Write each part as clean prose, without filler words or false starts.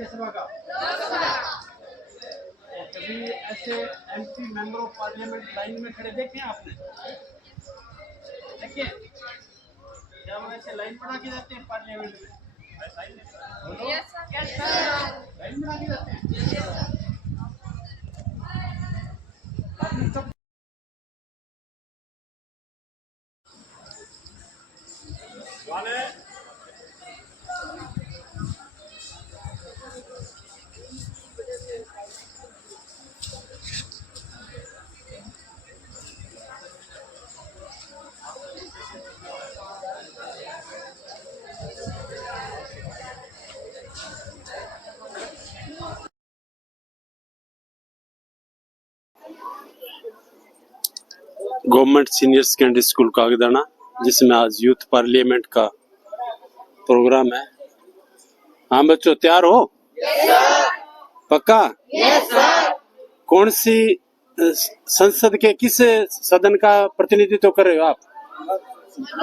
राज्यसभा का? कभी ऐसे MP member of parliament line में खड़े देखे आपने? देखिए, क्या वो ऐसे लाइन बना के जाते हैं पार्लियामेंट में? बोलो, लाइन बना के जाते हैं। Government senior secondary school Kagdana, जिसमें आज यूथ पार्लियामेंट का प्रोग्राम है। हाँ बच्चों, तैयार हो? पक्का? कौन सी संसद के किस सदन का प्रतिनिधित्व कर रहे हो आप?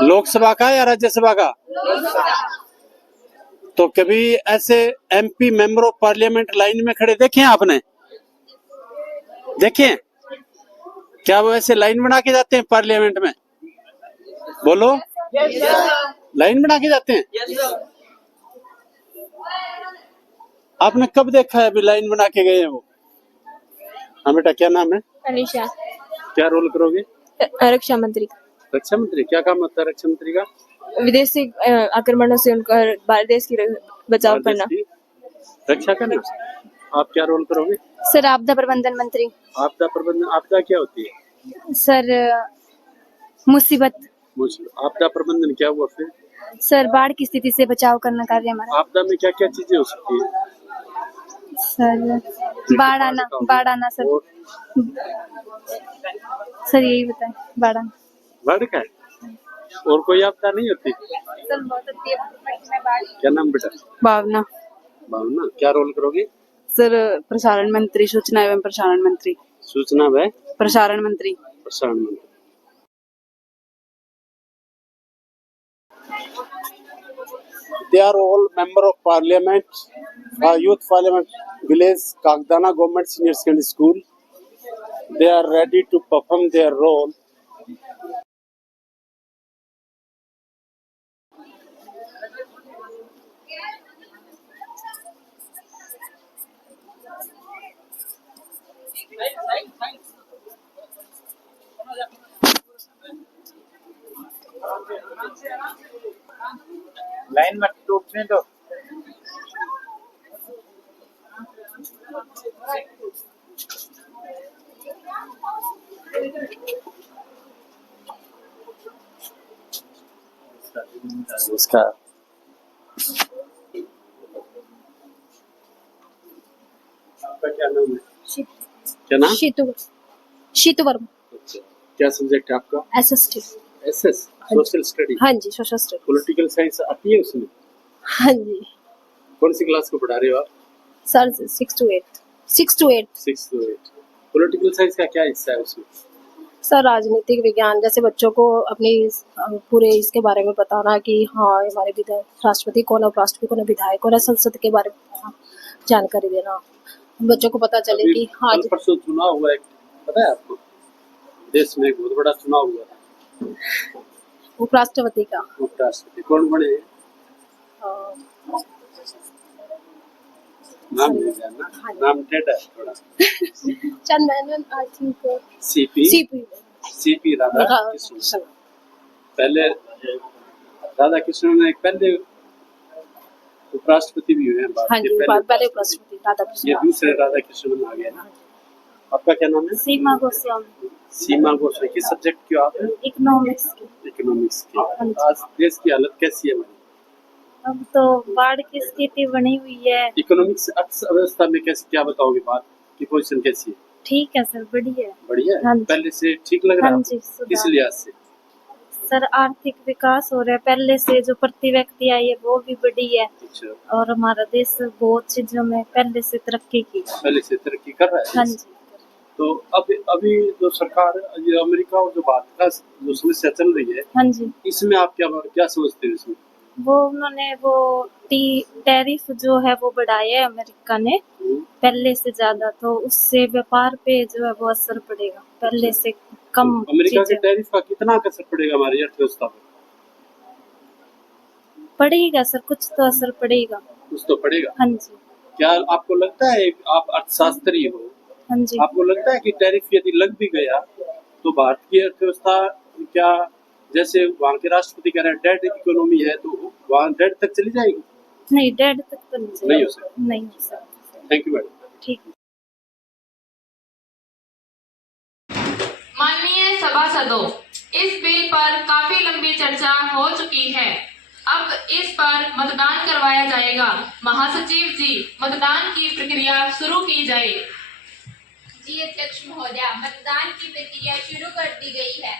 लोकसभा का या राज्यसभा का? तो कभी ऐसे MP member of parliament line में खड़े देखे हैं आपने? देखे? क्या वो ऐसे लाइन बना के जाते हैं पार्लियामेंट में? बोलो, लाइन बना के जाते हैं। आपने कब देखा है अभी लाइन बना के गए हैं वो? हाँ बेटा, क्या नाम है? अनिशा। क्या रोल करोगे? रक्षा मंत्री। रक्षा मंत्री? क्या काम होता है रक्षा मंत्री का? विदेशी आक्रमणों से उनका भारत देश की बचाव करना, रक्षा करना। आप क्या रोल करोगे? सर आपदा प्रबंधन मंत्री। आपदा प्रबंधन? आपदा क्या होती है? सर मुसीबत। आपदा प्रबंधन क्या हुआ फिर? सर बाढ़ की स्थिति से बचाव करना कार्य हमारा। आपदा में क्या क्या चीजें हो सकती है? सर बाढ़ आना सर। सर यही बताएं, बाढ़ आना। बाढ़ का है? और कोई आपदा नहीं होती? सर बहुत अच्छी है। क्या नाम बेटा? भावना। भावना, क्या रोल करोगे? सर प्रसारण मंत्री, सूचना एवं प्रसारण मंत्री। सूचना व प्रसारण मंत्री। प्रसारण मंत्री। They are all member of parliament, youth parliament, village Kagdana government senior secondary school. They are ready to perform their role. Line मत टूटने दो। नमस्कार। आपका क्या नाम है? क्या नाम? शीतु वर्मा। अच्छा, क्या सब्जेक्ट है आपका? एसएसटी। SS, social study. हाँ जी, सोशल स्टडी। पॉलिटिकल साइंस आती है उसमें? हाँ जी। कौन सी क्लास को पढ़ा रहे हो आप? Sir 6 to 8। 6 to 8। Political science का क्या हिस्सा है उसमें? सर राजनीतिक विज्ञान, जैसे बच्चों को अपनी पूरे इसके बारे में बताना कि हाँ हमारे विधायक राष्ट्रपति कौन है, उपराष्ट्रपति कौन है, विधायक कौन है, संसद के बारे में जानकारी देना, बच्चों को पता चले कि हाँ जी। परसों चुनाव हुआ है, पता है आपको? देश में बहुत बड़ा चुनाव हुआ है उपराष्ट्रपति का। उपराष्ट्रपति कौन बने हैं? नाम नहीं जानना, नाम टेढ़ा है थोड़ा। Chandan I think CP Radha Krishna. पहले राधा कृष्ण ने पहले उपराष्ट्रपति भी हुए हैं। हाँ जी, पहले उपराष्ट्रपति राधा कृष्ण। ये दूसरे राधा कृष्ण आ गए ना। आपका क्या नाम है? सीमा गोस्वामी। सीमा गोस्वामी। किस सब्जेक्ट की आप? इकोनॉमिक्स की। आज देश की हालत कैसी है हमारी? अब तो बाढ़ की स्थिति बनी हुई है। इकोनॉमिक्स अर्थव्यवस्था में कैसे, क्या बताओगे बात की पोजीशन कैसी है? ठीक है सर, बढ़िया। बढ़िया है? पहले से ठीक लग रहा है? किस लिहाज से? सर आर्थिक विकास हो रहा है, पहले से जो प्रति व्यक्ति आई है वो भी बढ़ी है। अच्छा। और हमारा देश बहुत चीजों में पहले से तरक्की कर रहा है। हाँ जी। तो अभी जो सरकार, ये अमेरिका और जो भारत का जो समस्या चल रही है, हाँ जी, इसमें आप क्या समझते हो? इसमें वो उन्होंने वो टैरिफ जो है वो बढ़ाए है अमेरिका ने पहले से ज्यादा, तो उससे व्यापार पे जो है वो असर पड़ेगा, पहले से कम अमेरिका के चीजें टैरिफ का कितना असर पड़ेगा हमारी अर्थव्यवस्था पर? पड़ेगा सर, कुछ तो असर पड़ेगा। कुछ तो पड़ेगा। हाँ जी। क्या आपको लगता है, आप अर्थशास्त्री हो, हाँ जी। आपको लगता है कि टैरिफ यदि लग भी गया तो भारत की अर्थव्यवस्था क्या, जैसे वहाँ के राष्ट्रपति कह रहे हैं डेड इकोनॉमी है, तो वहाँ डेड तक चली जाएगी? नहीं, डेढ़ तक तो नहीं नहीं हो सकता। नहीं हो सकता। Thank you madam. ठीक। माननीय सभासदों, इस बिल पर काफी लंबी चर्चा हो चुकी है। अब इस पर मतदान करवाया जाएगा। महासचिव जी, मतदान की प्रक्रिया शुरू की जाए। जी अध्यक्ष महोदया, मतदान की प्रक्रिया शुरू कर दी गई है।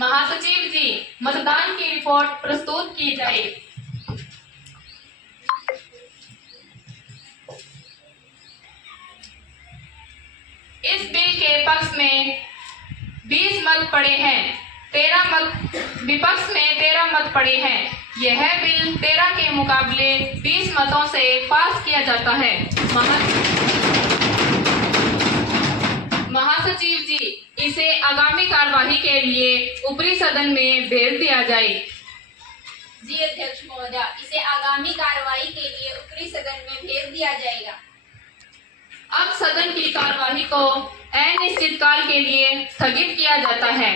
महासचिव जी, मतदान की रिपोर्ट प्रस्तुत की जाए। इस बिल के पक्ष में 20 मत पड़े हैं, 13 मत विपक्ष में 13 मत पड़े हैं। यह बिल 13 के मुकाबले 20 मतों से पास किया जाता है। महासचिव जी, इसे आगामी कार्यवाही के लिए ऊपरी सदन में भेज दिया जाए। जी अध्यक्ष महोदया, इसे आगामी कार्रवाई के लिए ऊपरी सदन में भेज दिया जाएगा। अब सदन की कार्यवाही को अनिश्चित काल के लिए स्थगित किया जाता है।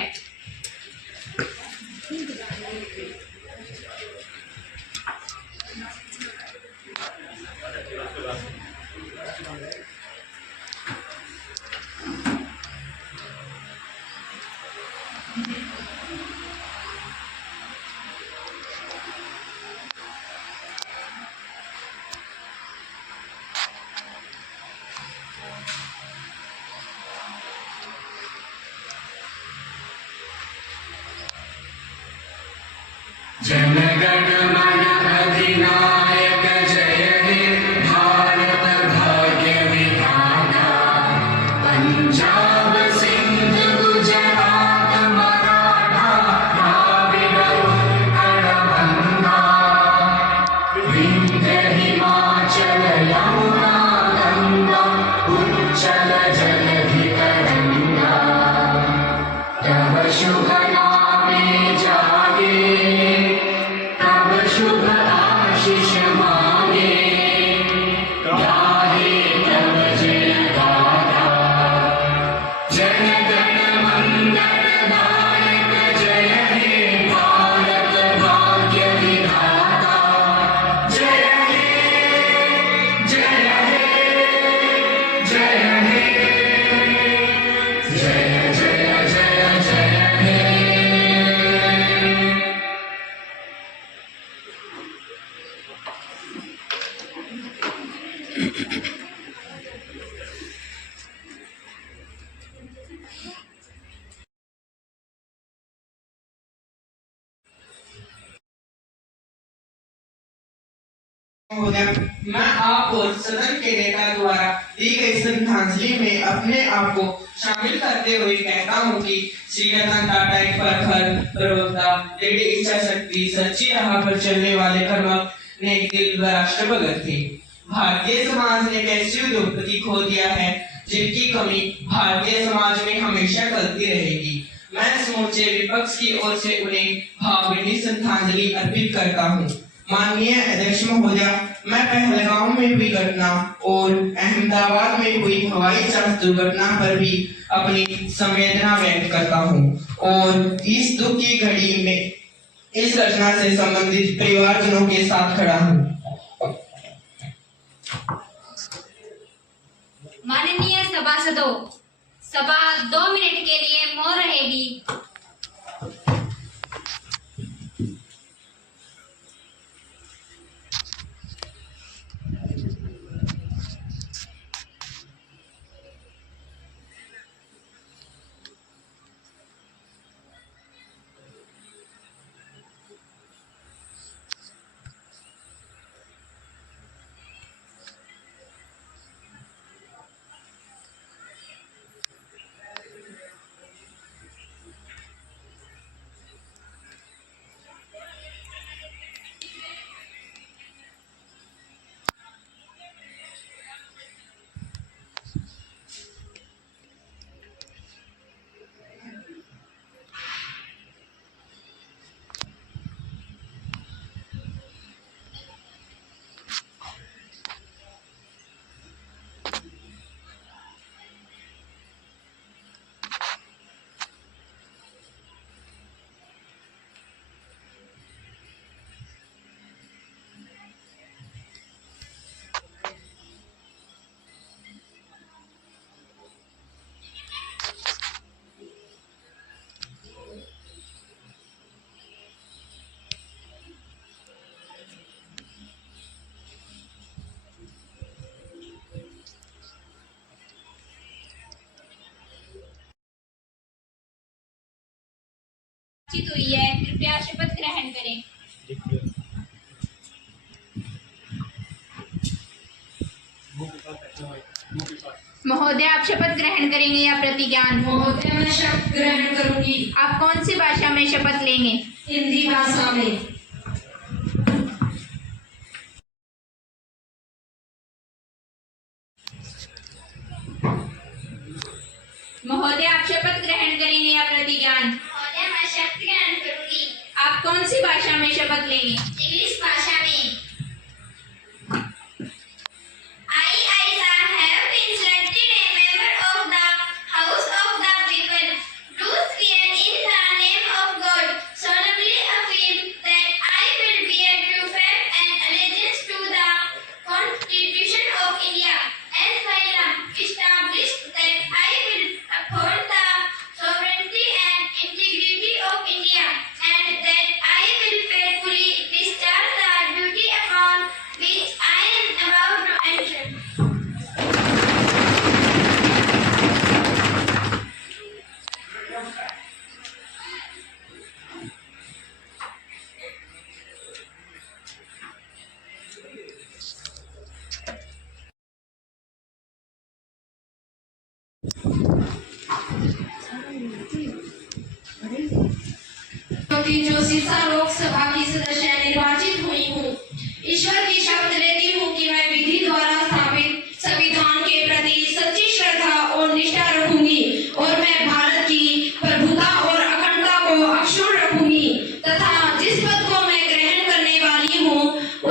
जनगण मन अधिनायक जय हे भारत भाग्य विधाता। पंजाब सिंध गुजरात मराठा द्राविड़ उत्कल गंगा। विंध्य हिमाचल यमुना गंगा उच्चल जलधि तरंगा। तव शुभ नामे जागे, तब शुभ आशीष मांगे। गाहे तब जय गाथा, जय गण मंगल दायक जय हे भारत भाग्य विधाता। जय हे जय हे जय हे जय जय जय जय हे। महोदय, मैं आप और सदन के नेता द्वारा दी गई श्रद्धांजलि में अपने आप को शामिल करते हुए कहता हूँ कि श्री रतन टाटा एक प्रखर प्रवक्ता, दृढ़ इच्छा शक्ति, सच्ची राह पर चलने वाले कर्मठ, नेक दिल व राष्ट्रभगत थे। भारतीय समाज ने एक ऐसे उद्योगपति खो दिया है जिनकी कमी भारतीय समाज में हमेशा चलती रहेगी। मैं समूचे विपक्ष की ओर से उन्हें भावभीनी श्रद्धांजलि अर्पित करता हूँ। माननीय अध्यक्ष महोदया, मैं पहलगाम में हुई घटना और अहमदाबाद में हुई हवाई जहाज दुर्घटना पर भी अपनी संवेदना व्यक्त करता हूँ और इस दुख की घड़ी में इस घटना से संबंधित परिवारजनों के साथ खड़ा हूँ। माननीय सभासदों, सभा 2 मिनट के लिए मौन रहेगी। निश्चित हुई है, कृपया शपथ ग्रहण करें। महोदय, आप शपथ ग्रहण करेंगे या प्रतिज्ञान? महोदय, मैं शपथ ग्रहण करूंगी। आप कौन सी भाषा में शपथ लेंगे? हिंदी भाषा में। महोदय, आप शपथ ग्रहण करेंगे या प्रतिज्ञान? महोदय, मैं शपथ ग्रहण करूंगी। आप कौन सी भाषा में शपथ लेंगे? इंग्लिश भाषा में। I, Aisha, have been selected a member of the House of the People. Do swear in the name of God, solemnly affirm that I will bear true faith and allegiance to the Constitution of India and Thailand, establish that I will uphold the sovereignty and integrity of India, and that I will faithfully discharge the duty upon which I am about to enter. क्योंकि जो सिरसा लोकसभा की सदस्य निर्वाचित हुई हूँ, ईश्वर की शपथ लेती हूँ कि मैं विधि द्वारा स्थापित संविधान के प्रति सच्ची श्रद्धा और निष्ठा रखूंगी और मैं भारत की प्रभुता और अखंडता को अक्षुण्ण रखूंगी तथा जिस पद को मैं ग्रहण करने वाली हूँ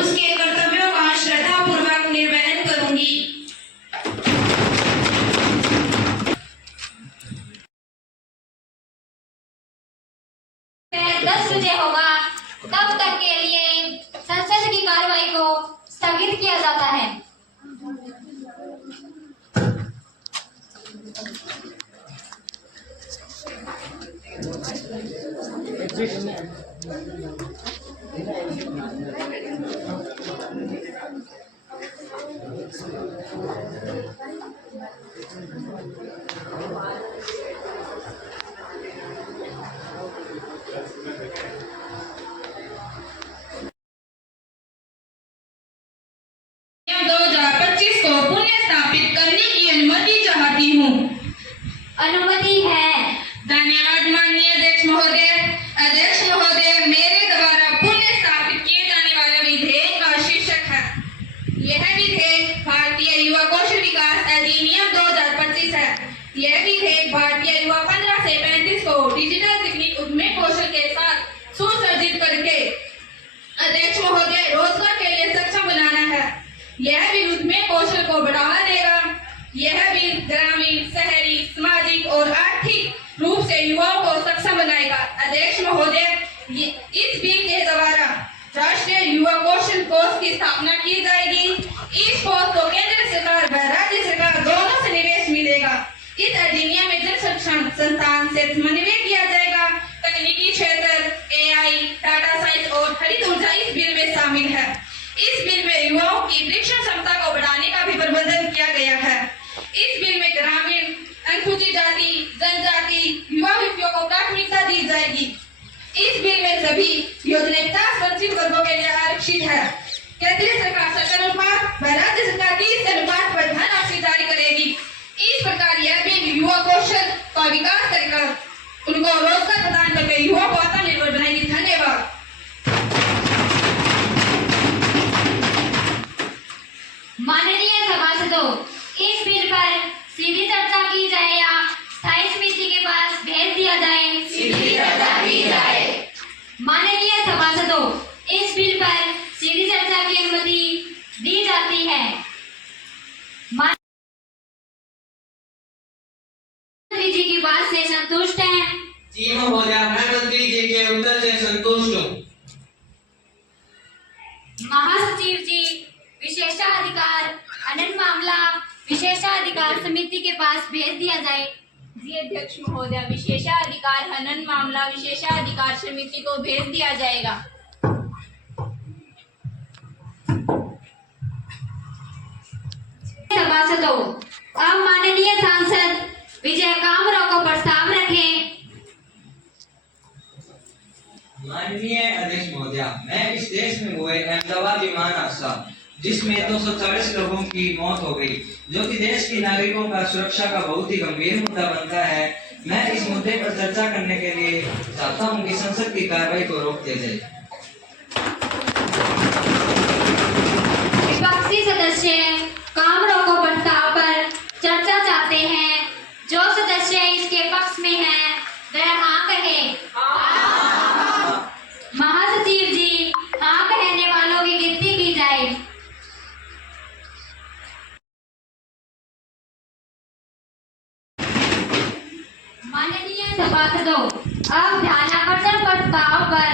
उसके कर्तव्यों का श्रद्धापूर्वक निर्वहन करूंगी। दोपहर 10 बजे होगा, तब तक के लिए संसद की कार्रवाई को स्थगित किया जाता है। नियम 2025 को पुनः स्थापित करने की अनुमति चाहती हूँ। अनुमति है। धन्यवाद माननीय अध्यक्ष महोदय। अध्यक्ष महोदय, मेरे द्वारा पुनः स्थापित किए जाने वाले विधेयक का शीर्षक है। यह विधेयक भारतीय युवा कौशल विकास अधिनियम 2025 है। यह विधेयक भारतीय युवा 15 से 35 को डिजिटल तकनीक उद्यमी कौशल के साथ सुसज्जित करके अध्यक्ष महोदय रोजगार के लिए सक्षम बनाना है। यह बिल उद्यमी कौशल को बढ़ावा देगा। यह बिल ग्रामीण, शहरी, सामाजिक और आर्थिक रूप से युवाओं को सक्षम बनाएगा। अध्यक्ष महोदय, इस बिल के द्वारा राष्ट्रीय युवा कौशल कोष की स्थापना की जाएगी। इस कोष को केंद्र सरकार व राज्य सरकार दोनों से निवेश मिलेगा। इस अधिनियम में जल संरक्षण संस्थान से समन्वय किया जाएगा। तकनीकी क्षेत्र, AI, डाटा साइंस और हरित ऊर्जा इस बिल में शामिल है। इस बिल में युवाओं की शिक्षण क्षमता को बढ़ाने का भी प्रबंधन किया गया है। इस बिल में ग्रामीण, अनुसूचित जाति, जनजाति, युवा व्यक्तियों को प्राथमिकता दी जाएगी। इस बिल में सभी योजनाएं 50 वंचित वर्गों के लिए आरक्षित है। केंद्रीय सरकार 70 अनुपात व राज्य सरकार 30 अनुपात पर धनराशि जारी करेगी। इस प्रकार यह बिल युवा कौशल का विकास करेगा, उनको रोजगार प्रदान करके युवा को आत्मनिर्भर बनाएगी। धन्यवाद। माननीय सभासदों, इस बिल पर सीधी चर्चा की जाए या स्थायी समिति के पास भेज दिया जाए? सीधी चर्चा की जाए। माननीय सभासदों, इस बिल पर सीधी चर्चा की अनुमति दी जाती है। मंत्री जी की बात से संतुष्ट हैं? जी महोदय, मैं मंत्री जी के उत्तर से संतुष्ट हूँ। महासचिव जी, विशेषाधिकार हनन मामला विशेषाधिकार समिति के पास भेज दिया जाए। जी अध्यक्ष महोदय, विशेषाधिकार हनन मामला विशेषाधिकार समिति को भेज दिया जाएगा। सभासदों, अब माननीय सांसद विजय कामराव को प्रस्ताव रखें। माननीय अध्यक्ष महोदय, मैं इस देश में हुए अहमदाबाद विमान हादसा जिसमें 240 लोगों की मौत हो गई, जो कि देश के नागरिकों का सुरक्षा का बहुत ही गंभीर मुद्दा बनता है, मैं इस मुद्दे पर चर्चा करने के लिए चाहता हूं कि संसद की कार्रवाई को रोक दिया जाए। विपक्षी सदस्य काम रोको प्रस्ताव पर चर्चा चाहते हैं। जो सदस्य इसके पक्ष में है वह हाँ कहे। महासचिव जी, हाँ कहने वालों की गिनती की जाए। माननीय सभासदों, अब ध्यानाकर्षण प्रस्ताव पर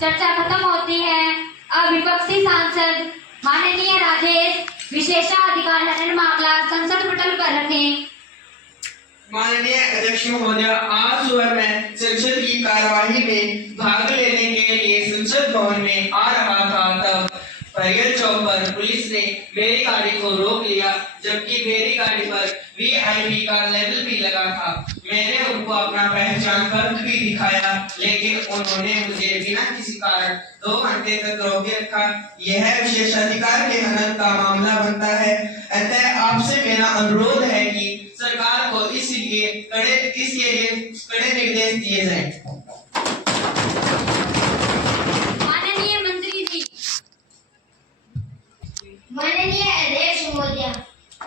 चर्चा खत्म होती है। अब विपक्षी सांसद माननीय राजेश विशेषाधिकार हनन मामला संसद पटल पर रखें। माननीय अध्यक्ष महोदय, आज सुबह मैं संसद की कार्यवाही में भाग लेने के लिए संसद भवन में आ रहा था, तब परियल चौक पर पुलिस ने मेरी गाड़ी को रोक लिया, जबकि मेरी गाड़ी पर VIP का लेबल भी लगा था। मैंने उनको अपना पहचान पत्र भी दिखाया, लेकिन उन्होंने मुझे बिना किसी कारण 2 घंटे तक रोके रखा। यह विशेषाधिकार के हनन का मामला बनता है। अतः आपसे मेरा अनुरोध है कि सरकार को इसके लिए कड़े निर्देश दिए जाएं। माननीय मंत्री जी। माननीय अध्यक्ष महोदय,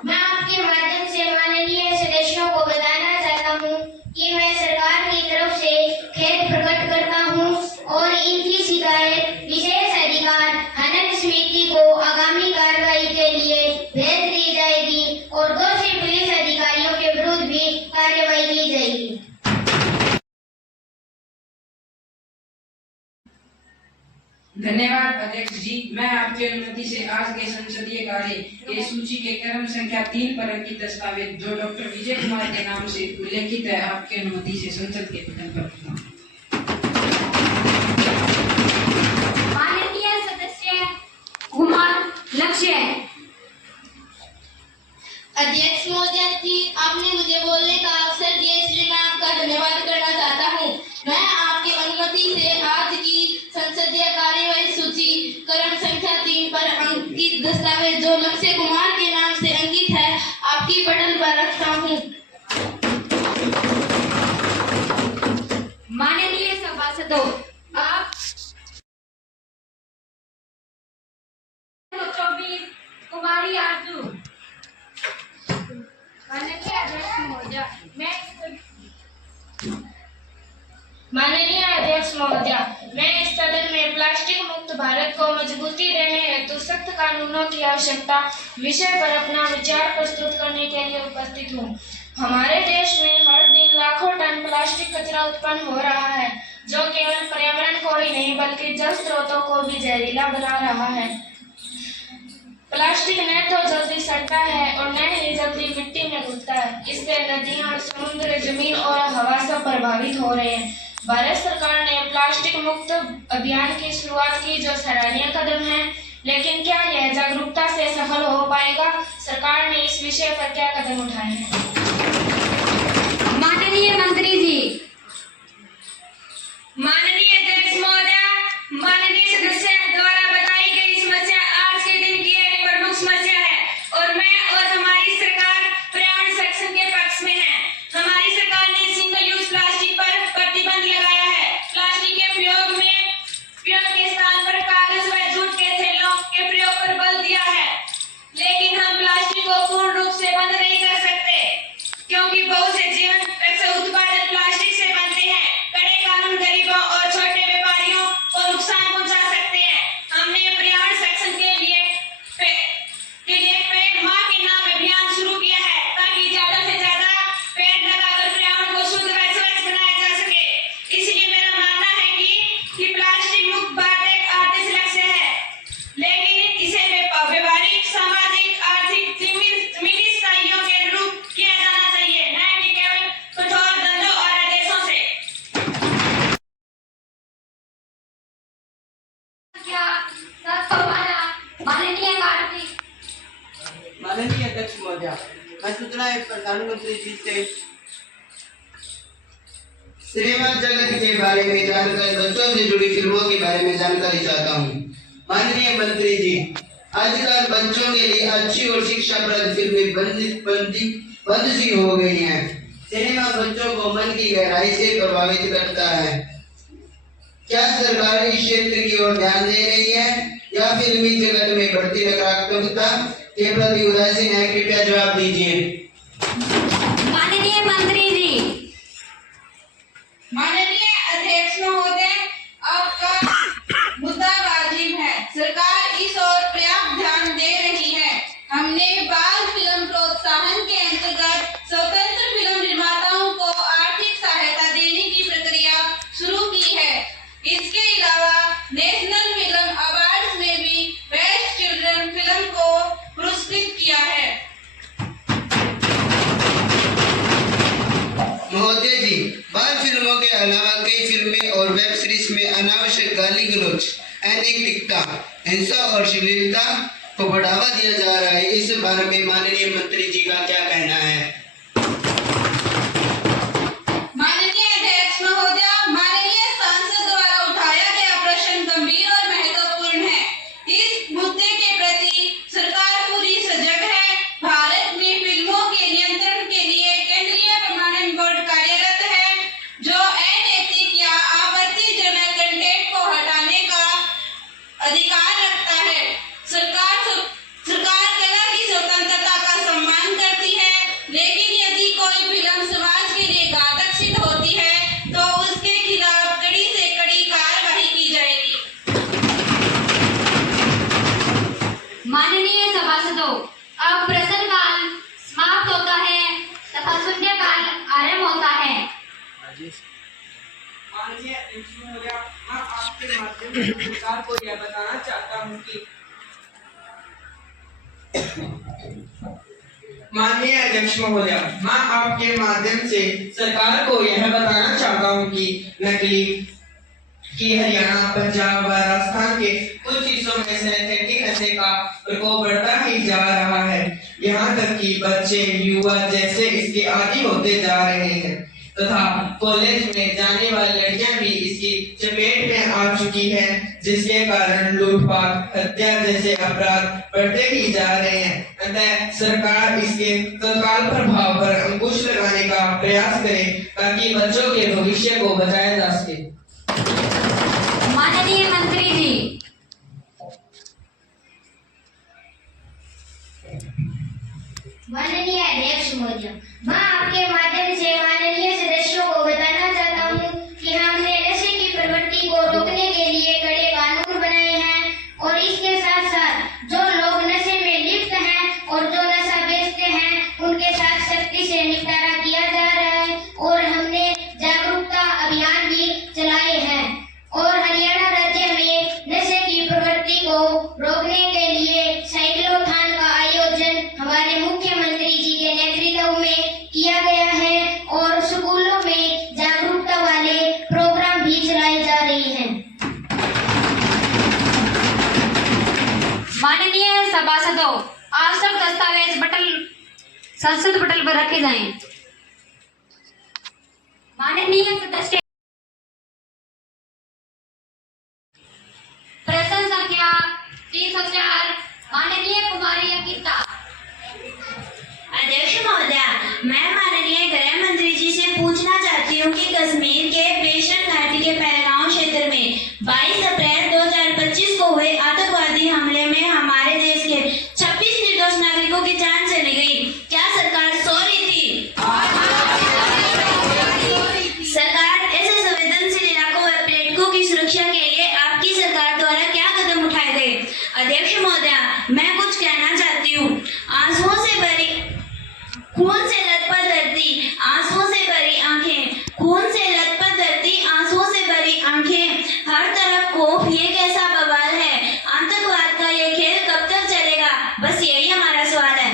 मैं आपके माध्यम से माननीय सदस्यों को बताना चाहता हूं कि मैं सरकार की तरफ से खेद प्रकट करता हूं और इनकी शिकायत विशेष अधिकार हनन समिति को आगामी कार्रवाई के लिए भेज दी जाएगी और दोषी पुलिस अधिकारियों के विरुद्ध भी कार्रवाई की जाएगी। धन्यवाद अध्यक्ष जी। मैं आपकी अनुमति से आज के संसदीय कार्य के सूची के क्रम संख्या 3 पर अंकित दस्तावेज जो डॉक्टर विजय कुमार के नाम से उल्लेखित है, आपकी अनुमति से संसद के पटल पर रखता हूं। माननीय सदस्य कुमार लक्ष्य। अध्यक्ष महोदय जी, आपने मुझे बोलने का अवसर दिया, इसलिए मैं आपका धन्यवाद करना चाहता हूं। मैं आपकी अनुमति से आज की संसदीय कार्यवाही सूची क्रम संख्या 3 पर अंकित दस्तावेज जो लक्ष्य कुमार के नाम से अंकित है, आपकी पटल पर रखता हूं। माननीय सभासदों, आप 24 कुमारी आरजू। माननीय अध्यक्ष महोदय, मैं इस सदन में प्लास्टिक मुक्त भारत को मजबूती देने हेतु सख्त कानूनों की आवश्यकता विषय पर अपना विचार प्रस्तुत करने के लिए उपस्थित हूँ। हमारे देश में हर दिन लाखों टन प्लास्टिक कचरा उत्पन्न हो रहा है, जो केवल पर्यावरण को ही नहीं बल्कि जल स्रोतों को भी जहरीला बना रहा है। प्लास्टिक न तो जल्दी सड़ता है और न ही जल्दी मिट्टी में घुलता है। इससे नदियां, समुद्र, जमीन और हवा सब प्रभावित हो रहे हैं। भारत सरकार ने प्लास्टिक मुक्त अभियान की शुरुआत की, जो सराहनीय कदम है, लेकिन क्या यह जागरूकता से सफल हो पाएगा? सरकार ने इस विषय पर क्या कदम उठाए हैं? माननीय मंत्री जी। माननीय अध्यक्ष महोदय, माननीय सदस्य द्वारा बताई गई समस्या आज के दिन की एक प्रमुख समस्या है और मैं और हमारी सरकार पर्यावरण संरक्षण के पक्ष में है। हमारी सरकार ने सिंगल यूज प्लास्टिक पर प्रतिबंध लगाया है। प्लास्टिक के प्रयोग के स्थान पर कागज व जूट के थैलों के प्रयोग पर बल दिया है, लेकिन हम प्लास्टिक को पूर्ण रूप से बंद नहीं कर सकते, क्योंकि बहुत से जीवन रक्षक उत्पाद प्लास्टिक से बनते हैं। कड़े कानून गरीबों और छोटे व्यापारियों को नुकसान पहुंचा सकते हैं। हमने पर्यावरण संरक्षण के लिए पेड़ मां के नाम अभियान शुरू किया है, ताकि ज्यादा से ज्यादा पेड़ लगाकर पर्यावरण को शुद्ध व स्वच्छ बनाया जा सके। इसलिए मेरा मानना है कि प्लास्टिक मुक्त भारत एक आदर्श लक्ष्य है, लेकिन इसे व्यवहारिक, सामाजिक, आर्थिक, जमीनी स्थाइयों के अनुरूप किया जाना चाहिए, न कि केवल कठोर दंडों और आदेशों से। माननीय कार्तिक। माननीय अध्यक्ष महोदय, मैं सूचना एवं प्रसारण मंत्री जी से सिनेमा जगत के बारे में जानकर बच्चों से जुड़ी फिल्मों के बारे में जानकारी चाहता हूँ। माननीय मंत्री जी, आजकल बच्चों के लिए अच्छी और शिक्षाप्रद फिल्में बंद सी हो गई हैं। सिनेमा बच्चों को मन की गहराई से प्रभावित करता है। क्या सरकार इस क्षेत्र की ओर ध्यान दे रही है या फिल्मी जगत में बढ़ती नकारात्मकता के प्रति उदासीन है? कृपया जवाब दीजिए। माननीय मंत्री जी। माननीय अध्यक्ष महोदय, आपका मुद्दा वाजिब है। सरकार इस ओर पर्याप्त ध्यान दे रही है। हमने बाल फिल्म प्रोत्साहन के अंतर्गत स्वतंत्र फिल्म निर्माताओं को आर्थिक सहायता देने की प्रक्रिया शुरू की है। इसके अलावा नेशनल फिल्म अवार्ड्स में भी बेस्ट चिल्ड्रन फिल्म को पुरस्कृत किया है। महोदय जी, बाल फिल्मों के अलावा कई फिल्में और वेब सीरीज में अनावश्यक गाली गलौज, अनैतिकता, हिंसा और अश्लीलता को बढ़ावा दिया जा रहा है। इस बारे में माननीय मंत्री जी का क्या कहना है? माननीय अध्यक्ष महोदय, माननीय सांसद द्वारा उठाया गया प्रश्न गंभीर और महत्वपूर्ण है। इस मुद्दे के प्रति सरकार पूरी सजग है। भारत में फिल्मों के नियंत्रण के लिए केंद्रीय प्रमाणन बोर्ड कार्यरत है, जो अनैतिक या आपत्तिजनक कंटेंट को हटाने का अधिकार रखता है। सरकार कला की स्वतंत्रता का सम्मान करती है, लेकिन यदि कोई फिल्म समाज के लिए घातक सिद्ध होती है तो उसके खिलाफ कड़ी से कड़ी कार्रवाई की जाएगी। माननीय सभासदों, अब प्रश्नकाल समाप्त होता है तथा शून्यकाल आरंभ होता है। माननीय अध्यक्ष महोदय, मैं आपके माध्यम से सरकार को यह बताना चाहता हूँ कि माननीय अध्यक्ष महोदय, मैं आपके माध्यम से सरकार को यह बताना चाहता हूँ कि हरियाणा, पंजाब व राजस्थान के कुछ हिस्सों में सिंथेटिक नशे का प्रकोप बढ़ता ही जा रहा है। यहाँ तक कि बच्चे, युवा जैसे इसके आदी होते जा रहे हैं तथा कॉलेज में जाने वाली लड़कियां भी इसकी चपेट में आ चुकी हैं, जिसके कारण लूटपाट, हत्या जैसे अपराध बढ़ते ही जा रहे हैं। अतः सरकार इसके तत्काल प्रभाव पर अंकुश लगाने का प्रयास करे ताकि बच्चों के भविष्य को बचाया जा सके। माननीय मंत्री जी। माननीय अध्यक्ष महोदय, मैं आपके माध्यम से माननीय सदस्यों को बताना चाहता हूँ कि हमने नशे की प्रवृत्ति को रोकने के लिए कड़े कानून बनाए हैं और इसके साथ साथ जो लोग नशे में लिप्त हैं और जो नशा बेचते हैं उनके साथ सख्ती से निपटारा किया जा रहा है और हमने जागरूकता अभियान भी चलाए हैं और हरियाणा राज्य में नशे की प्रवृत्ति को रोकने के लिए साइक्लोथॉन का आयोजन हमारे मुख्यमंत्री जी के नेतृत्व में किया गया है और स्कूलों में जागरूकता वाले प्रोग्राम भी चलाए जा रहे हैं। माननीय सभासदों, आवश्यक दस्तावेज संसद पटल पर रखे जाएं। माननीय सदस्य, प्रश्न संख्या 304, माननीय कुमारी अंकिता। अध्यक्ष महोदय, मैं माननीय गृह मंत्री जी से पूछना चाहती हूँ कि कश्मीर के पेशन घाटी के पहलगांव क्षेत्र में 22 अप्रैल 2025 को हुए आतंकवादी हमले में हमारे देश के 26 निर्दोष नागरिकों की जान चली गई। क्या सरकार सो रही थी? सरकार ऐसे संवेदनशील इलाकों व पर्यटकों की सुरक्षा के लिए आपकी सरकार द्वारा क्या कदम उठाए गए? अध्यक्ष महोदय, मैं कुछ कहना चाहती हूँ। आंसुओं से भरी खून से लथपथ धरती, आंसुओं से भरी आंखें, खून से लथपथ धरती, आंसुओं से भरी आंखें, हर तरफ खौफ, ये कैसा बवाल है? आतंकवाद का ये खेल कब तक चलेगा? बस यही हमारा सवाल है।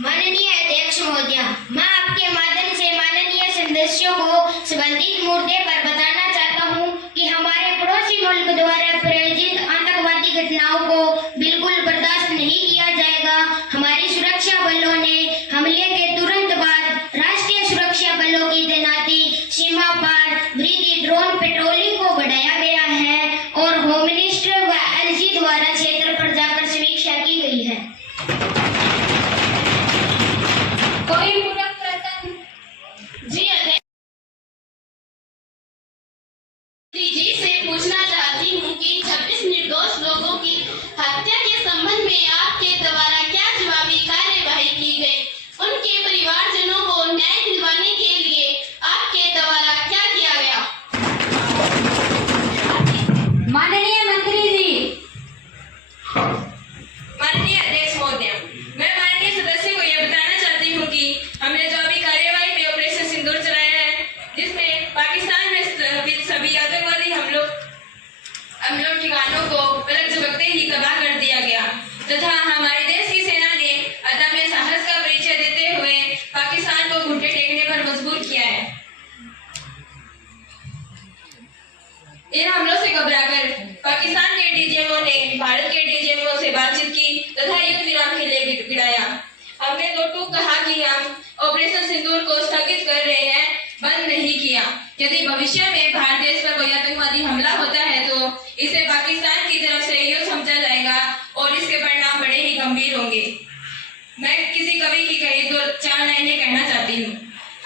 माननीय अध्यक्ष महोदय, मैं आपके माध्यम से माननीय सदस्यों को संबंधित मुद्दे पर बताना चाहता हूं कि हमारे पड़ोसी मुल्क द्वारा प्रायोजित आतंकवादी घटनाओं को बिल्कुल बर्दाश्त नहीं माननीय अध्यक्ष महोदय, मैं माननीय सदस्य को यह बताना चाहती हूँ कि हमने जो अभी कार्यवाही में ऑपरेशन सिंदूर चलाया है, जिसमें पाकिस्तान में स्थापित सभी आतंकवादी हमलों ठिकानों को पलक झपकते ही तबाह कर दिया गया तथा हमारे देश की सेना ने अदम्य साहस का परिचय देते हुए पाकिस्तान को घुटने टेकने पर मजबूर किया है। इन हमलों से घबराकर पाकिस्तान के डीजीएमओ ने भारत के डीजीएमओ से बातचीत की तथा युद्ध विराम के लिए भिड़ाया। हमने दो टूक कहा कि हम ऑपरेशन सिंदूर को स्थगित कर रहे हैं, बंद नहीं किया। यदि भविष्य में भारत देश पर कोई आतंकवादी हमला होता है तो इसे पाकिस्तान की तरफ से युद्ध समझा जाएगा और इसके परिणाम बड़े ही गंभीर होंगे। मैं किसी कवि की कही 2-4 लाइनें कहना चाहती हूँ।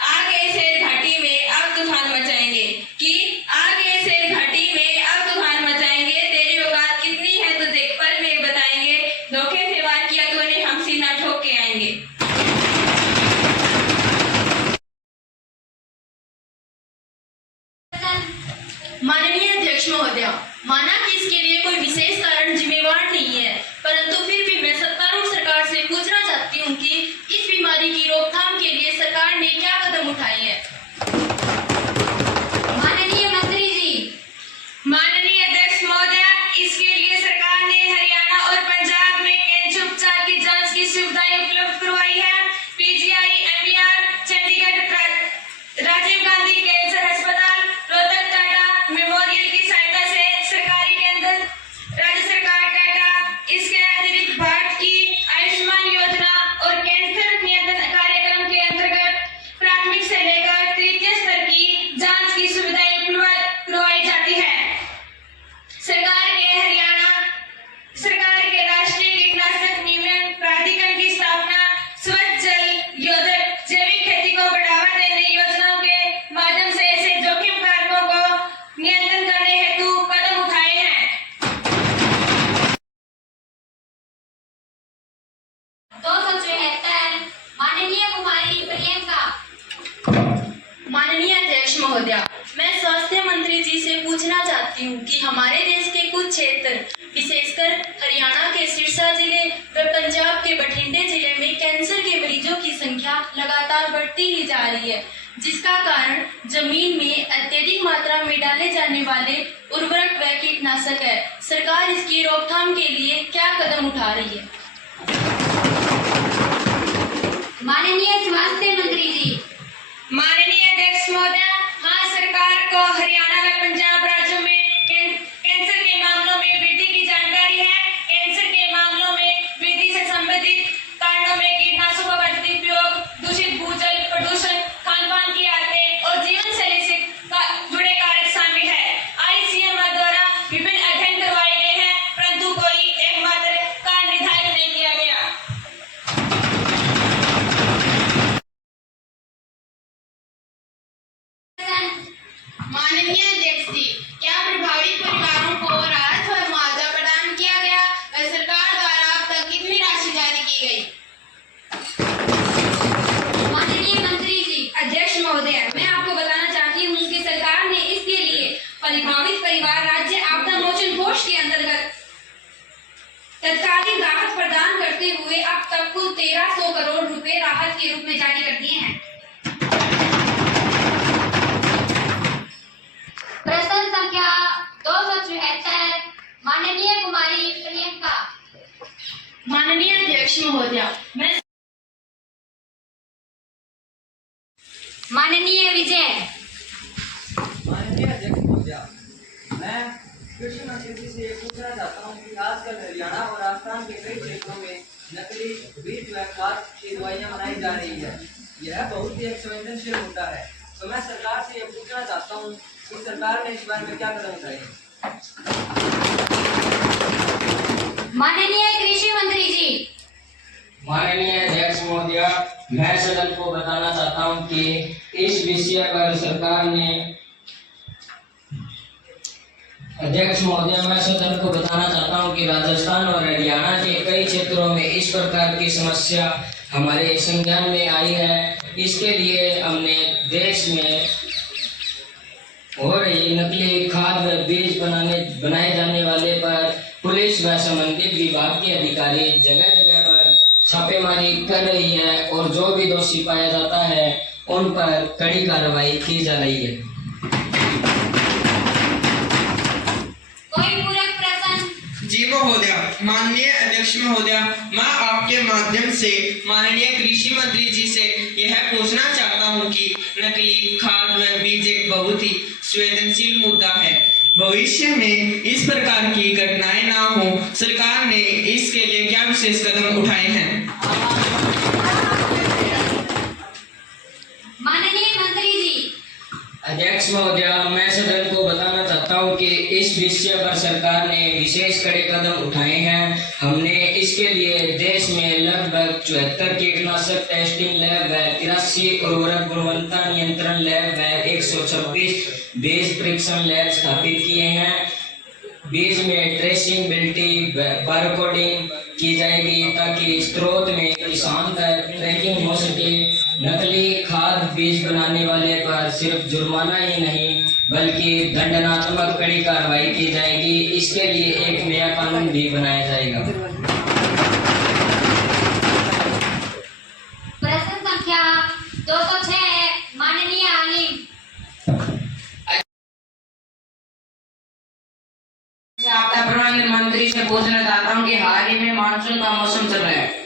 आगे शेर घाटी में अब तूफान मचाएंगे कि आगे शेर घाटी में अब तूफान मचाएंगे, तेरी औकात कितनी है तुझे पल में बताएंगे, धोखे से वार किया तूने हम सीना ठोक के आएंगे। माननीय अध्यक्ष महोदय, माना कि इसके लिए कोई विशेष कारण जिम्मेवार नहीं है, परंतु फिर भी मैं सत्तारूढ़ सरकार से पूछना चाहती हूँ कि इस बीमारी की रोकथाम के लिए सरकार ने क्या कदम उठाए हैं। माननीय मंत्री जी। माननीय अध्यक्ष महोदय, इसके लिए सरकार ने हरियाणा और पंजाब में कैंसर उपचार की जांच की सुविधाएं उपलब्ध करवाई है। PGI, MER, Chandigarh Rajiv Gandhi cancer अस्पताल, रोहतक टाटा मेमोरियल की सहायता से सरकारी केंद्र, राज्य सरकार टाटा, इसके अतिरिक्त भारत की आयुष्मान योजना और कैंसर नियंत्रण कार्यक्रम के अंतर्गत प्राथमिक से लेकर तृतीय स्तर की जांच की सुविधाएं उपलब्ध करवाई जाती है। सरकार के राष्ट्रीय कीटनाशक नियमन प्राधिकरण की स्थापना, स्वच्छ जल योजना, जैविक खेती को बढ़ावा देने योजनाओं के माध्यम से ऐसे जोखिम कारकों को नियंत्रण करने हेतु कदम उठाए हैं। 274 माननीय कुमारी प्रियंका। माननीय अध्यक्ष महोदय, मैं स्वास्थ्य मंत्री जी से पूछना चाहती हूँ कि हमारे देश के कुछ क्षेत्र, विशेषकर हरियाणा के सिरसा जिले व पंजाब के बठिंडे जिले में कैंसर के मरीजों की संख्या लगातार बढ़ती ही जा रही है, जिसका कारण जमीन में अत्यधिक मात्रा में डाले जाने वाले उर्वरक व कीटनाशक है। सरकार इसकी रोकथाम के लिए क्या कदम उठा रही है। माननीय स्वास्थ्य मंत्री जी। माननीय अध्यक्ष महोदय, हाँ, सरकार को हरियाणा व पंजाब राज्यों में कैंसर के मामलों में वृद्धि की जानकारी है। कैंसर के मामलों में वृद्धि से संबंधित कारणों में कीटनाशकों का अधिक उपयोग, दूषित भूजल, प्रदूषण, खान-पान की आदतें और जीवन शैली से जुड़े कारक शामिल है। आईसीएमआर द्वारा विभिन्न अध्ययन करवाए गए हैं, परंतु कोई एकमात्र कारण निर्धारित नहीं किया गया। माननीय अध्यक्ष जी, क्या प्रभावित परिवारों को राहत और मुआवजा प्रदान किया गया व सरकार द्वारा अब तक कितनी राशि जारी की गई। माननीय मंत्री जी। अध्यक्ष महोदय, मैं आपको बताना चाहती हूँ कि सरकार ने इसके लिए प्रभावित परिवार राज्य आपदा मोचन कोष के अंतर्गत तत्कालीन राहत प्रदान करते हुए अब तक कुल 1300 करोड़ रुपए राहत के रूप में जारी कर दिए हैं। प्रश्न संख्या 274 माननीय कुमारी प्रियंका। माननीय अध्यक्ष महोदय, मैं माननीय विजय। माननीय अध्यक्ष महोदय, मैं कृषि मंत्री जी से पूछना चाहता हूँ कि आजकल हरियाणा और राजस्थान के कई क्षेत्रों में नकली बीज व खाद की दवाइयाँ बनाई जा रही है। यह बहुत ही एक संवेदनशील मुद्दा है, तो मैं सरकार से यह पूछना चाहता हूँ कि सरकार ने इस बारे में क्या कदम उठाए हैं। माननीय कृषि मंत्री जी। माननीय अध्यक्ष महोदय, मैं सदन को बताना चाहता हूं कि इस विषय पर सरकार ने अध्यक्ष महोदय, मैं सदन को बताना चाहता हूं कि राजस्थान और हरियाणा के कई क्षेत्रों में इस प्रकार की समस्या हमारे संज्ञान में आई है। इसके लिए हमने देश में हो रही नकली खाद व बीज बनाए जाने वाले पर पुलिस व संबंधित विभाग के अधिकारी जगह जगह पर छापेमारी कर रही है और जो भी दोषी पाया जाता है उन पर कड़ी कार्रवाई की जा रही है। कोई पूरक प्रश्न? जी महोदय, माननीय अध्यक्ष महोदय, मैं आपके माध्यम से माननीय कृषि मंत्री जी से यह पूछना चाहता हूं कि नकली खाद व बीज एक बहुत ही संवेदनशील मुद्दा है। भविष्य में इस प्रकार की घटनाएं ना हो, सरकार ने इसके लिए क्या विशेष कदम उठाए हैं? माननीय मंत्री जी। अध्यक्ष महोदय, मैं सदन को बताना चाहता हूं कि इस विषय पर सरकार ने विशेष कड़े कदम उठाए हैं। हमने इसके लिए देश में लगभग 74 कीटनाशक टेस्टिंग लैब व 83 उर्वरक गुणवत्ता नियंत्रण लैब व 126 बीज परीक्षण लैब स्थापित किए हैं। बीज में ट्रेसिंगबिलिटी बारकोडिंग की जाएगी ताकि स्रोत में किसान तक ट्रैकिंग हो सके। नकली खाद बीज बनाने वाले पर सिर्फ जुर्माना ही नहीं बल्कि दंडात्मक कड़ी कार्रवाई की जाएगी। इसके लिए एक नया कानून भी बनाया जाएगा। प्रश्न संख्या 206, माननीय आलिम। आपदा प्रबंधन मंत्री से पूछना चाहता हूँ कि हाल ही में मानसून का मौसम चल रहा है।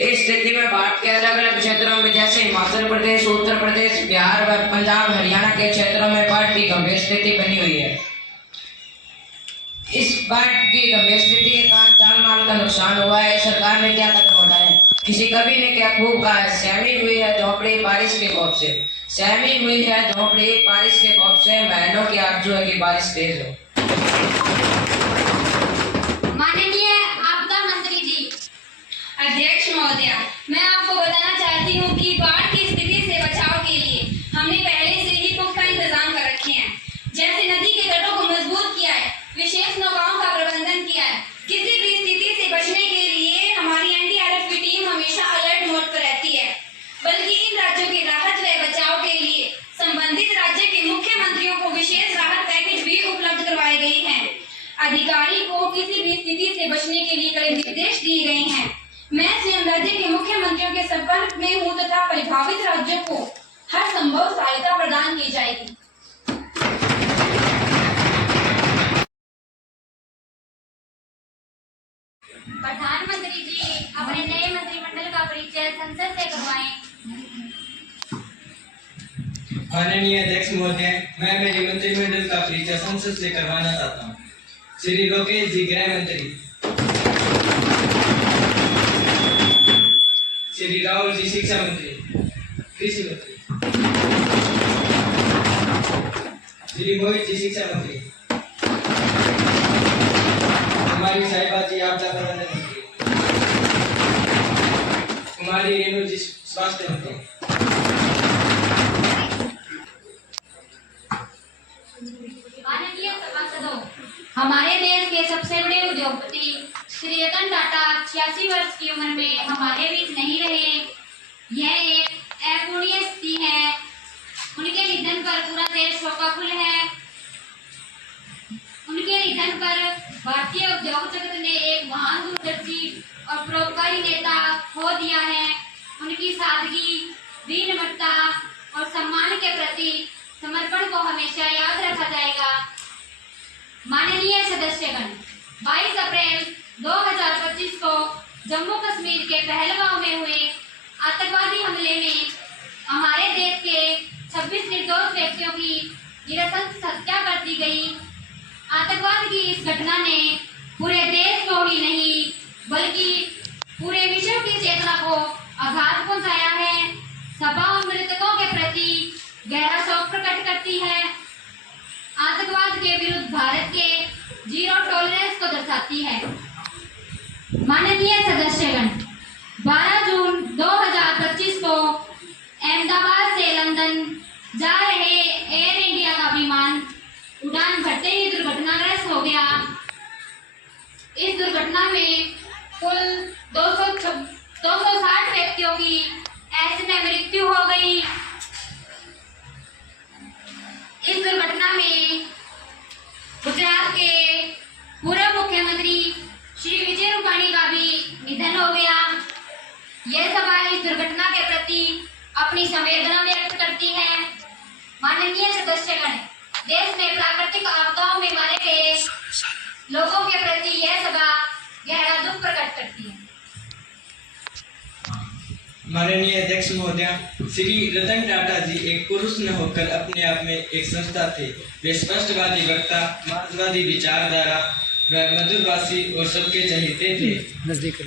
इस स्थिति में भारत के अलग अलग क्षेत्रों में जैसे हिमाचल प्रदेश, उत्तर प्रदेश, बिहार व पंजाब, हरियाणा के क्षेत्रों में बाढ़ की गंभीर स्थिति बनी हुई है। इस बाढ़ की गंभीर स्थिति के कारण जान माल का नुकसान हुआ है। सरकार ने क्या कदम उठाए? किसी कवि ने क्या खूब कहा है, सहमी हुई है झोपड़ी बारिश के खौफ से, सहमी हुई है झोपड़ी बारिश के खौफ से, बहनों की आरज़ू है कि बारिश तेज हो। माननीय आपदा मंत्री जी। अध्यक्ष महोदय, मैं आपको बताना चाहती हूँ कि बाढ़ की स्थिति से बचाव के लिए हमने पहले से ही पुख्ता इंतजाम कर रखे हैं। जैसे नदी के तटों को मजबूत किया है, विशेष नौकाओं का प्रबंधन किया है। किसी भी स्थिति से बचने के लिए हमारी एनडीआरएफ की टीम हमेशा अलर्ट मोड पर रहती है। बल्कि इन राज्यों की राहत व बचाव के लिए संबंधित राज्य के मुख्यमंत्रियों को विशेष राहत पैकेज भी उपलब्ध करवाए गए हैं। अधिकारी को किसी भी स्थिति से बचने के लिए कड़े निर्देश दिए गए हैं। मैं स्वयं राज्य के मुख्यमंत्रियों के संपर्क में हूँ तथा प्रभावित राज्यों को हर संभव सहायता प्रदान की जाएगी। प्रधानमंत्री जी अपने नए मंत्रिमंडल का परिचय संसद से करवाएं। माननीय अध्यक्ष महोदय, मैं मेरे मंत्रिमंडल का परिचय संसद से करवाना चाहता हूँ। श्री लोकेश जी गृह मंत्री, श्री राहुल जी शिक्षा मंत्री, कृषि मंत्री, श्री मोहित जी शिक्षा मंत्री, कुमारी साहिबा जी आपदा प्रबंधन मंत्री, कुमारी रेणु जी स्वास्थ्य मंत्री। माननीय सभासदों, हमारे देश के सबसे बड़े उद्योगपति श्री रतन टाटा 86 वर्ष की उम्र में हमारे बीच नहीं रहे। यह एक अपूरणीय स्थिति है। उनके निधन पर पूरा देश शोकाकुल है। उनके निधन पर भारतीय उद्योग जगत ने एक महान दूरदर्शी और परोपकारी नेता खो दिया है। उनकी सादगी, विनम्रता और सम्मान के प्रति समर्पण को हमेशा याद रखा जाएगा। माननीय सदस्यगण, 22 अप्रैल 2025 को जम्मू कश्मीर के पहलगांव में हुए आतंकवादी हमले में हमारे देश के 26 निर्दोष व्यक्तियों की निरंकुश हत्या कर दी गई। आतंकवाद की इस घटना ने पूरे देश को ही नहीं बल्कि पूरे विश्व की चेतना को आघात पहुंचाया है। सभा मृतकों के प्रति गहरा शोक प्रकट करती है। आतंकवाद के विरुद्ध भारत के जीरो टॉलरेंस को दर्शाती है। माननीय सदस्यगण, 12 जून 2025 को अहमदाबाद से लंदन जा रहे एयर इंडिया का विमान उड़ान भरते ही दुर्घटनाग्रस्त हो गया। इस दुर्घटना में कुल 260 व्यक्तियों की ऐसे में मृत्यु हो गई। इस दुर्घटना में गुजरात के पूर्व मुख्यमंत्री यह सभा इस दुर्घटना के प्रति अपनी संवेदना व्यक्त करती है। माननीय सदस्यगण, देश में प्राकृतिक आपदाओं में मारे गए लोगों के प्रति यह सभा गहरा दुख प्रकट करती है। माननीय अध्यक्ष महोदय, श्री रतन टाटा जी एक पुरुष न होकर अपने आप में एक संस्था थे। वे स्पष्टवादी वक्ता, मार्क्सवादी विचारधारा व मधुरभाषी और सबके चहेते थे।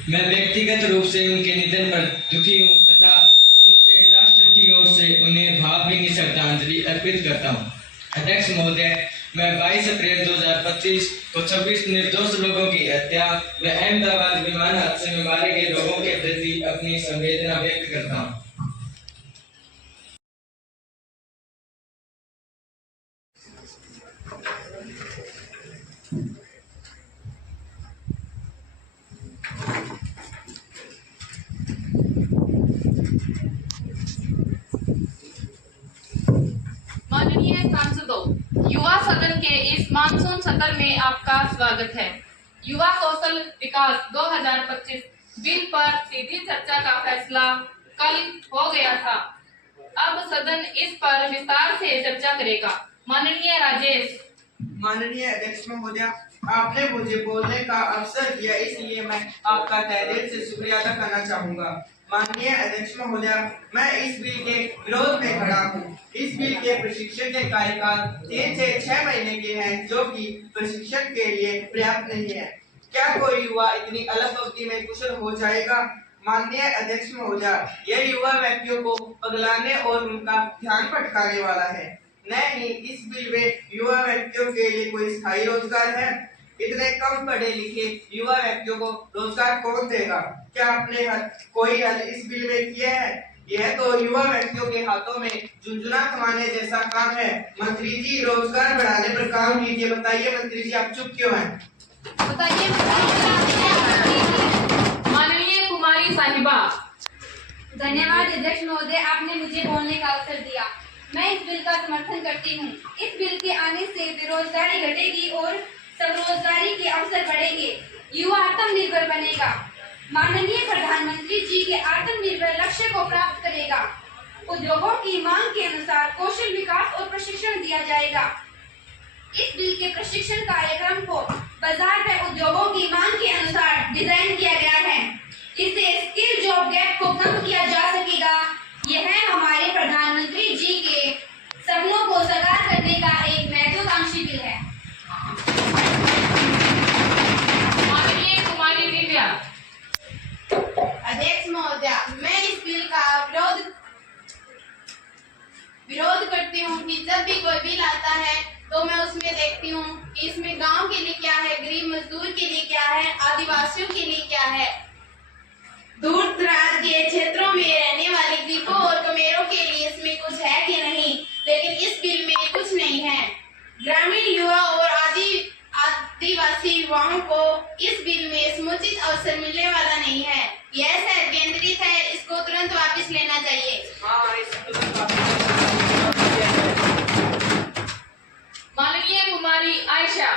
मैं व्यक्तिगत रूप से उनके निधन पर दुखी हूँ तथा समूचे राष्ट्र की ओर से उन्हें भावभीनी श्रद्धांजलि अर्पित करता हूँ। अध्यक्ष महोदय, मैं 22 अप्रैल 2025 को 26 निर्दोष लोगों की हत्या व अहमदाबाद विमान हादसे में मारे गए लोगों के प्रति अपनी संवेदना व्यक्त करता हूँ। माननीय सांसदों, युवा सदन के इस मानसून सत्र में आपका स्वागत है। युवा कौशल विकास 2025 बिल पर सीधी चर्चा का फैसला कल हो गया था। अब सदन इस पर विस्तार से चर्चा करेगा। माननीय राजेश। माननीय अध्यक्ष महोदय, आपने मुझे बोलने का अवसर दिया, इसलिए मैं आपका तहे दिल से शुक्रिया अदा करना चाहूँगा। माननीय अध्यक्ष महोदय, मैं इस बिल के विरोध में खड़ा हूँ। इस बिल के प्रशिक्षण के कार्यकाल 3 से 6 महीने के हैं, जो कि प्रशिक्षण के लिए पर्याप्त नहीं है। क्या कोई युवा इतनी अल्प अवधि में कुशल हो जाएगा? माननीय अध्यक्ष महोदय, यह युवा व्यक्तियों को पगलाने और उनका ध्यान भटकाने वाला है। न ही इस बिल में युवा व्यक्तियों के लिए कोई स्थायी रोजगार है। इतने कम पढ़े लिखे युवा व्यक्तियों को रोजगार कौन देगा? क्या आपने कोई हल इस बिल में किया है? यह तो युवा व्यक्तियों के हाथों में झुंझुना कमाने जैसा काम है। मंत्री जी, रोजगार बढ़ाने पर काम कीजिए। बताइए मंत्री जी, आप चुप क्यों हैं? बताइए माननीय कुमारी साहिबा। धन्यवाद अध्यक्ष महोदय, आपने मुझे बोलने का अवसर दिया। मैं इस बिल का समर्थन करती हूँ। इस बिल के आने से बेरोजगारी घटेगी और स्वरोजगारी के अवसर बढ़ेंगे। युवा आत्मनिर्भर बनेगा। माननीय प्रधानमंत्री जी के आत्मनिर्भर लक्ष्य को प्राप्त करेगा। उद्योगों की मांग के अनुसार कौशल विकास और प्रशिक्षण दिया जाएगा। इस बिल के प्रशिक्षण कार्यक्रम को बाजार में उद्योगों की मांग के अनुसार डिजाइन किया गया है। इससे स्किल जॉब गैप को कम किया जा सकेगा। यह हमारे प्रधानमंत्री जी के सपनों को साकार करने का एक महत्वाकांक्षी बिल है। माननीय कुमारी दिव्या। अध्यक्ष महोदय, मैं इस बिल का विरोध करती हूँ कि जब भी कोई बिल आता है तो मैं उसमें देखती हूँ कि इसमें गांव के लिए क्या है, गरीब मजदूर के लिए क्या है, आदिवासियों के लिए क्या है, दूर दराज के क्षेत्रों में रहने वाले गरीबों और कमेरों के लिए इसमें कुछ है कि नहीं। लेकिन इस बिल में कुछ नहीं है। ग्रामीण युवा और आदिवासी युवाओं को इस बिल में समुचित अवसर मिलने वाला नहीं है। यह सर्व केंद्रित है, इसको तुरंत वापस लेना चाहिए। माननीय कुमारी आयशा।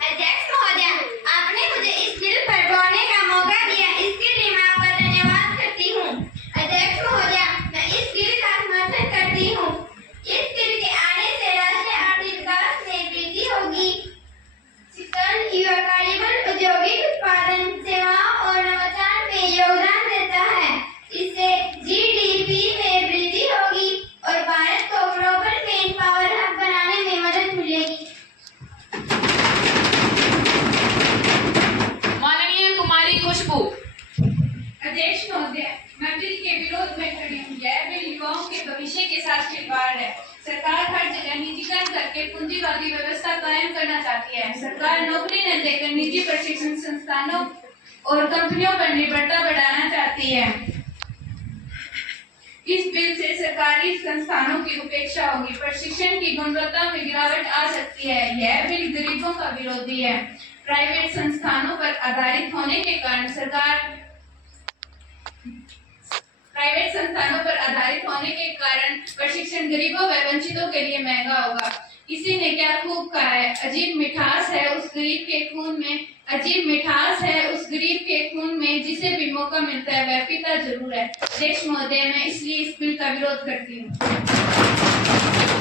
अध्यक्ष महोदय, आपने मुझे इस बिल पर बोलने का मौका दिया, इसके लिए मैं आपका धन्यवाद करती हूँ। अध्यक्ष महोदय, मैं इस बिल का समर्थन करती हूँ। इस बिल के आने से राष्ट्रीय आर्थिक विकास में वृद्धि होगी। शिक्षण, युवा कार्यबल, औद्योगिक उत्पादन, सेवाओं और नवाचार में योगदान देता है। इससे जीडीपी में वृद्धि होगी और भारत को ग्लोबल मेन पावर हब बनाने में मदद मिलेगी। माननीय कुमारी खुशबू। अध्यक्ष महोदय, मैं बिल के विरोध में खड़ी हूँ। यह बिल युवाओं के भविष्य के साथ खिलवाड़ है। सरकार हर जगह निजीकरण करके पूंजीवादी व्यवस्था कायम करना चाहती है। सरकार नौकरी न देकर निजी प्रशिक्षण संस्थानों और कंपनियों पर निर्भरता बढ़ाना चाहती है। इस बिल से सरकारी संस्थानों की उपेक्षा होगी, प्रशिक्षण की गुणवत्ता में गिरावट आ सकती है। यह बिल गरीबों का विरोधी है। प्राइवेट संस्थानों पर आधारित होने के कारण प्रशिक्षण गरीबों व वंचितों के लिए महंगा होगा। किसी ने क्या खूब कहा है, अजीब मिठास है उस गरीब के खून में जिसे जिसे भी मौका मिलता है वह पीता जरूर है। अध्यक्ष महोदय, मैं इसलिए इस बिल का विरोध करती हूँ।